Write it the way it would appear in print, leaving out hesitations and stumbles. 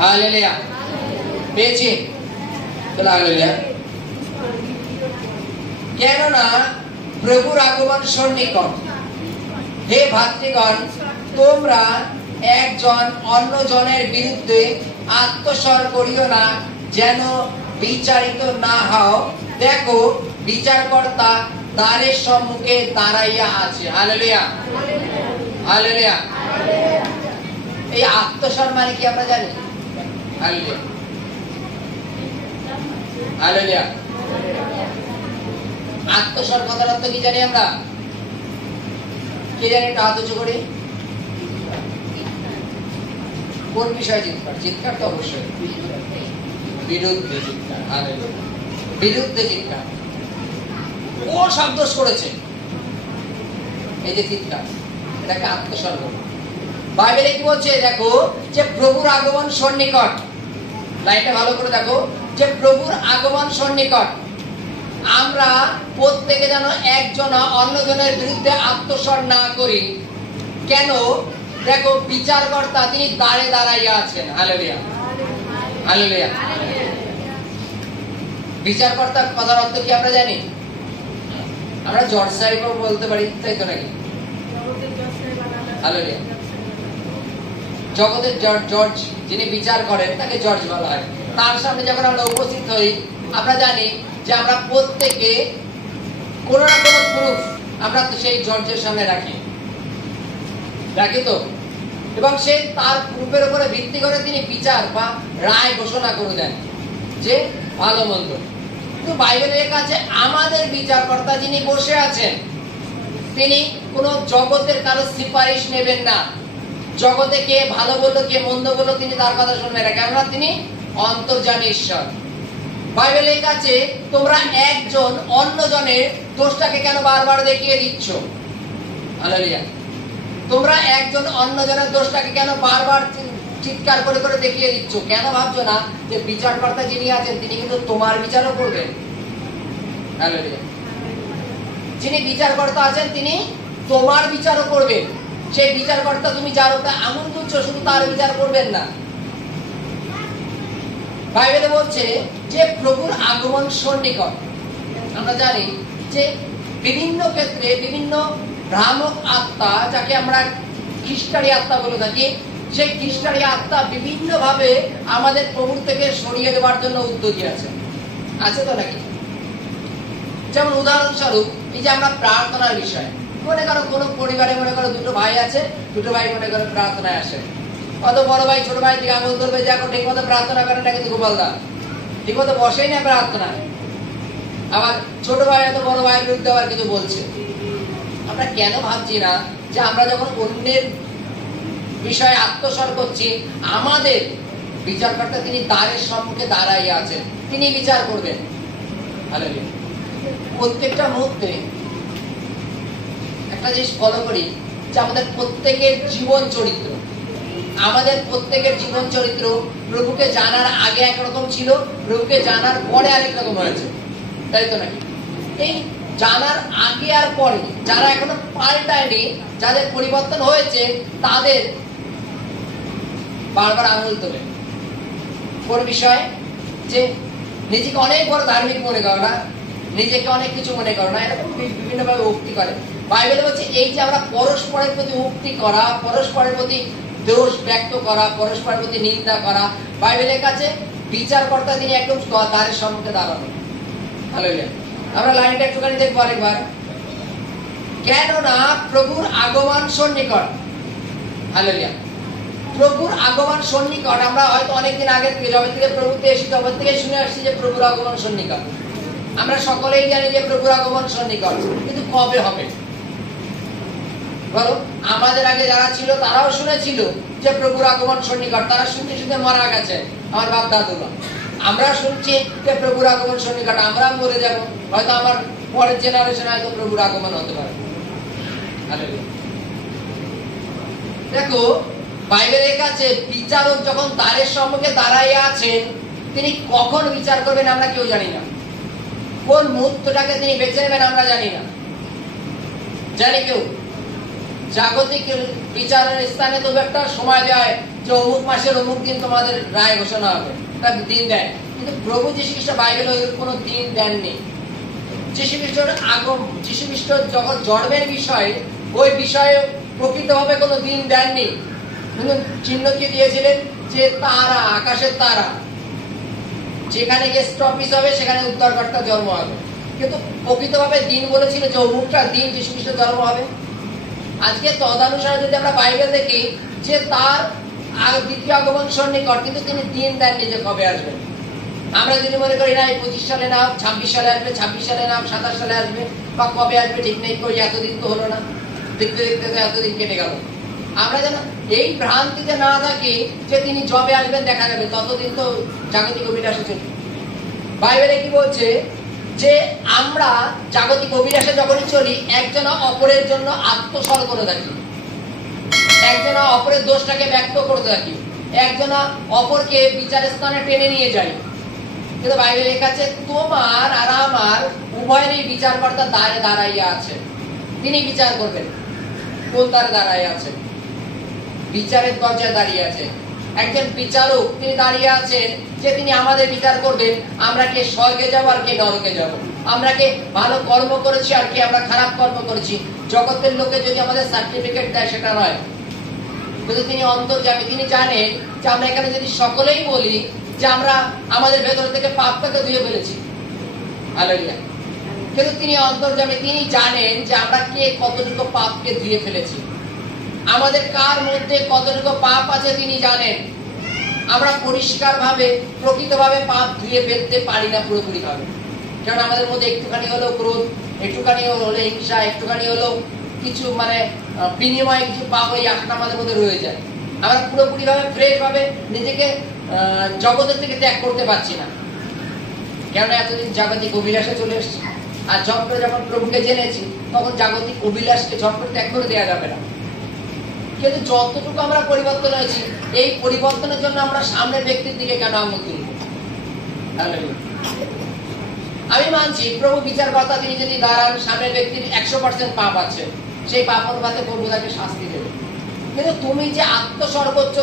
Hallelujah. পেয়েছি? চলো hallelujah. কেননা প্রভুর আগমন সন্নিকট। হে ভাতৃগণ, তোমরা একজন অন্যজনের বিরুদ্ধে আত্মসর করিও না, যেন বিচারিত না হও। দেখো, বিচারকর্তা দ্বারের সম্মুখে দাঁড়াইয়া আছে। Hallelujah, hallelujah. এই আত্মসর মানে কি আমরা জানি? Hallelujah, hallelujah. আত্মসর কথার অর্থ কি জানি আমরা? কে জানি? একটা হাত উঁচু করি। কোন বিষয়ে চিৎকার? চিৎকার তো অবশ্যই বিরুদ্ধে চিৎকার। হালেলুয়া, বিরুদ্ধে চিৎকার। ও সন্তোষ করেছে, এই যে চিৎকার, এটাকে আত্মসর বলে। বাইবেলে কি বলছে দেখো, যে প্রভুর আগমন সন্নিকট। লাইনটা ভালো করে দেখো, যে প্রভুর আগমন সন্নিকট। আমরা প্রত্যেকে যেন একজন অন্যজনের বিরুদ্ধে আত্মসর না করি। কেন? দেখো, বিচারকর্তা তিনি দাঁড়ে দাঁড়াইয়া আছেন। Hallelujah, hallelujah. বিচারকর্তার কথার অর্থ কি আমরা জানি? আমরা জজ সাহেবও বলতে পারি, তাই তো নাকি? হালেলুয়া। জগতের জজ যিনি বিচার করেন তাকে জজ বলা হয়। তার সামনে যখন আমরা উপস্থিত হই, আমরা জানি যে আমরা প্রত্যেকে কোন না কোন প্রুফ আমরা তো সেই জজের সামনে রাখি তো, এবং সে তার প্রুফের উপরে ভিত্তি করে তিনি বিচার বা রায় ঘোষণা করে দেন যে ভালো মন্দ। কিন্তু বাইবেলে লেখা আছে আমাদের বিচারকর্তা যিনি বসে আছেন, তিনি কোন জগতের কারো সুপারিশ নেবেন না। জগতে কে ভালো বললো কে মন্দ বললো তিনি তার কথা শুনবেন না, কেননা তিনি অন্তর্যামী ঈশ্বর। বাইবেলে লেখা আছে তোমরা একজন অন্যজনের দোষটাকে কেন বারবার দেখিয়ে দিচ্ছ? হালেলুয়া। তোমরা একজন অন্যজনের দোষটাকে কেন বারবার চিৎকার করে করে দেখিয়ে দিচ্ছ? কেন ভাবছো না যে বিচারকর্তা যিনি আছেন তিনি কিন্তু তোমার বিচারও করবেন? হালেলুয়া। যিনি বিচারকর্তা আছেন তিনি তোমার বিচারও করবেন। সেই বিচারকর্তা তুমি যার উপরে আঙুল তুলছো শুধু তার বিচার করবেন না। বাইবেলে বলছে যে প্রভুর আগমন সন্নিকট। আমরা জানি যে বিভিন্ন ক্ষেত্রে বিভিন্ন ভ্রামক আত্মা, যাকে আমরা খ্রিস্টানি আত্মা বলে থাকি, সেই খ্রিস্টানি আত্মা বিভিন্ন ভাবে আমাদের প্রভুর থেকে সরিয়ে দেওয়ার জন্য উদ্যোগী আছে। আছে তো নাকি? যেমন উদাহরণস্বরূপ এই যে আমরা প্রার্থনার বিষয়, মনে করো কোনো পরিবারে মনে করো দুটো ভাই আছে, দুটো ভাই মনে করো প্রার্থনায় আসে। কত বড় ভাই ছোট ভাই দিকে আঙুল ধরবে যে এখন ঠিক মতো প্রার্থনা করে না, কিন্তু গোপালদা ঠিক মতো বসেই না প্রার্থনায়। আবার ছোট ভাই এত বড় ভাইয়ের বিরুদ্ধে আবার কিছু বলছে। আমরা কেন ভাবছি না যে আমরা যখন অন্যের বিষয়ে আত্মসর করছি, আমাদের বিচারকর্তা তিনি দ্বারের সম্মুখে দাঁড়াইয়া আছেন, তিনি বিচার করবেন। হালেলুয়া। প্রত্যেকটা মুহূর্তে একটা জিনিস ফলো করি যে আমাদের প্রত্যেকের জীবন চরিত্র, আমাদের প্রত্যেকের জীবন চরিত্র প্রভুকে জানার আগে একরকম ছিল, প্রভুকে জানার পরে আরেক রকম হয়েছে, তাই তো নাকি? এই জানার আগে আর পরে যারা এখনো পাল্টায়নি, যাদের পরিবর্তন হয়েছে, তাদের বারবার আঙুল তোলে কোন বিষয়? যে নিজেকে অনেক বড় ধার্মিক মনে করো না, নিজেকে অনেক কিছু মনে করো না, এরকম বিভিন্ন ভাবে উক্তি করে। বাইবেলে বলছে এই যে আমরা পরস্পরের প্রতি উক্তি করা, পরস্পরের প্রতি দোষ ব্যক্ত করা, পরস্পরের প্রতি নিন্দা করা, বাইবেলের কাছে বিচারকর্তা তিনি একদম দ্বারের সম্মুখে দাঁড়ানো। হালেলুয়া। আমরা লাইনটা একটুখানি দেখবো আরেকবার। কেননা প্রভুর আগমন সন্নিকট। হালেলুয়া। প্রভুর আগমন সন্নিকট। আমরা হয়তো অনেকদিন আগে থেকে, যবে থেকে প্রভুতে এসেছি তবে থেকে শুনে আসছি যে প্রভুর আগমন সন্নিকট। আমরা সকলেই জানি যে প্রভুর আগমন সন্নিকট, কিন্তু কবে হবে বলো? আমাদের আগে যারা ছিল তারাও শুনেছিল যে প্রভুর আগমন সন্নিকট, তারা শুনতে শুনতে মারা গেছে, আমার বাপ দাদুরা। আমরা শুনছি যে প্রভুর আগমন সন্নিকট, আমরা মরে যাব, হয়তো আমার পরের জেনারেশন হয়তো প্রভুর আগমন হতে পারে। দেখো বাইবেলের কাছে বিচারক যখন দ্বারের সম্মুখে দাঁড়াইয়া আছেন, তিনি কখন বিচার করবেন আমরা কেউ জানি না। কোন মুহূর্তটাকে তিনি বেছে নেবেন আমরা জানি না। জানি কেউ? জাগতিক বিচারের স্থানে তবু একটা সময় দেয় যে অমুক মাসের অমুক দিন তোমাদের রায় ঘোষণা হবে, তার দিন দেয়। কিন্তু প্রভু যীশু খ্রিস্ট বাইবেলে ওই কোনো দিন দেননি। যীশু খ্রিস্ট যখন জন্মের বিষয়ে ওই বিষয়ে প্রকৃতভাবে কোনো দিন দেননি। চিহ্ন কি দিয়েছিলেন? যে তারা, আকাশের তারা, যেখানে গিয়ে স্টপিস হবে সেখানে উদ্ধারকর্তা জন্ম হবে। কিন্তু প্রকৃতভাবে দিন বলেছিল যে অমুকটা দিন যীশু খ্রিস্টের জন্ম হবে। আজকে তদানুসারে যদি আমরা বাইবেল দেখি যে তার দ্বিতীয় আগমন সন্নিকট, কিন্তু তিনি দিন দেননি যে কবে আসবেন। আমরা যদি মনে করি না 25 সালে না 26 সালে আসবে, 26 সালে না 27 সালে আসবে, বা কবে আসবে ঠিক নেই, করি এতদিন তো হলো না, দেখতে দেখতে তো এতদিন কেটে গেল। আমরা যেন এই ভ্রান্তিতে না থাকি যে তিনি যবে আসবেন দেখা যাবে, ততদিন তো জাগতিক অভিলাষে চলবে। বাইবেলে কি বলছে যে আমরা জাগতিক অভিলাষে যখনই চলি একজন অপরের জন্য আত্মসল করে থাকি, একজন অপরের দোষটাকে ব্যক্ত করতে থাকি, একজন অপরকে বিচারের স্থানে টেনে নিয়ে যাই। কিন্তু বাইবেলে লেখা আছে তোমার আর আমার উভয়েরই বিচারকর্তা দ্বারে দাঁড়াইয়া আছে, তিনি বিচার করবেন। কোন দ্বারে দাঁড়াইয়া আছে? বিচারের দরজায় দাঁড়িয়ে আছে। একজন বিচারক তিনি দাঁড়িয়ে আছেন যে তিনি আমাদের বিচার করবেন, আমরা কে স্বর্গে যাবো আর কে নরকে যাবো, আমরা কে ভালো কর্ম করেছি আর কে আমরা খারাপ কর্ম করেছি। জগতের লোকে যদি আমাদের সার্টিফিকেট দেয় সেটা নয়, কিন্তু তিনি অন্তর্যামী, তিনি জানেন যে আমরা এখানে যদি সকলেই বলি যে আমরা আমাদের ভেতর থেকে পাপটাকে ধুয়ে ফেলেছি, হালেলুয়া, কিন্তু তিনি অন্তর্যামী, তিনি জানেন যে আমরা কে কতটুকু পাপকে ধুয়ে ফেলেছি, আমাদের কার মধ্যে কতটুকু পাপ আছে তিনি জানেন। আমরা পরিষ্কার ভাবে প্রকৃতভাবে পাপ ধুয়ে ফেলতে পারি না পুরোপুরি ভাবে, কারণ আমাদের মধ্যে একটুখানি হলো ক্রোধ, একটুখানি হলো হিংসা, একটুখানি হলো কিছু মানে বিনিময়ে কিছু পাপ ওই আশাটা আমাদের মধ্যে রয়ে যায়। আমরা পুরোপুরি ভাবে ফ্রেশ ভাবে নিজেকে জগতের থেকে ত্যাগ করতে পারছি না, কেননা এতদিন জাগতিক অভিলাষে চলে এসেছি। আর যখন প্রভুকে জেনেছি তখন জাগতিক অভিলাষকে ঝট করে ত্যাগ করে দেওয়া যাবে না। কিন্তু যতটুকু আমরা পরিবর্তন হয়েছি, এই পরিবর্তনের জন্য আমরা সামনের ব্যক্তির দিকে কেন আঙুল তুলব? আমি মানছি প্রভু বিচারকর্তা, তিনি যদি দাঁড়ান সামনের ব্যক্তির 100% পাপ আছে, সেই পাপ অনুপাতে প্রভু তাকে শাস্তি দেবে। কিন্তু তুমি যে আত্মসর্বোচ্চ